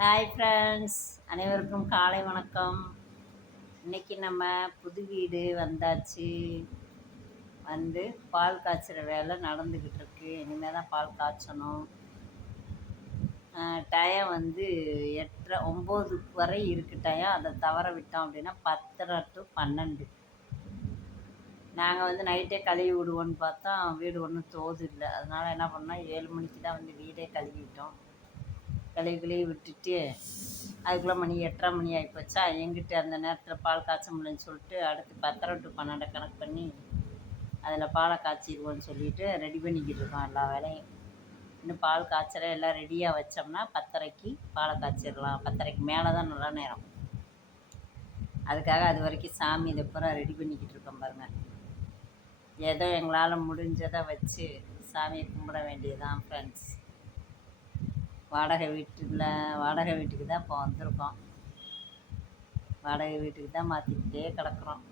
Hi friends, அனைவருக்கும் காலை வணக்கம். இன்னைக்கு நம்ம புது வீடு வந்தாச்சு. வந்து பால் காய்ச்சுற வேலை நடந்துக்கிட்டு இருக்கு. இனிமேல் தான் பால் காய்ச்சணும். டயம் வந்து 8:30 9 வரை இருக்குது டயம். அதை தவற விட்டோம் அப்படின்னா 10:30 to 12. நாங்கள் வந்து நைட்டே கழுவி விடுவோன்னு பார்த்தா வீடு ஒன்றும் தோது இல்லை. அதனால் என்ன பண்ணோம், 7 மணிக்கு தான் வந்து வீடே கழுவிட்டோம். கழுவி விட்டுட்டு அதுக்குள்ளே மணி 8:30 மணி ஆகிப்போச்சா. எங்கிட்ட அந்த நேரத்தில் பால் காய்ச்ச முடியலன்னு சொல்லிட்டு அடுத்து 10:30 to 12 கணக்கு பண்ணி அதில் பாலை காய்ச்சிடுவோன்னு சொல்லிட்டு ரெடி பண்ணிக்கிட்டு இருக்கோம் எல்லா வேலையும். இன்னும் பால் காய்ச்சல எல்லாம் ரெடியாக வச்சோம்னா 10:30க்கு பாலை காய்ச்சிடலாம். 10:30க்கு மேலே தான் நல்ல நேரம். அதுக்காக அது வரைக்கும் சாமி இதை பூரா ரெடி பண்ணிக்கிட்டு இருக்கோம் பாருங்கள். ஏதோ எங்களால் முடிஞ்சதை வச்சு சாமியை கும்பிட வேண்டியதுதான் ஃப்ரெண்ட்ஸ். வாடகை வீட்டுக்கு தான் இப்போ வந்திருக்கோம். வாடகை வீட்டுக்கு தான் மாற்றிக்கிட்டே கிடக்குறோம்.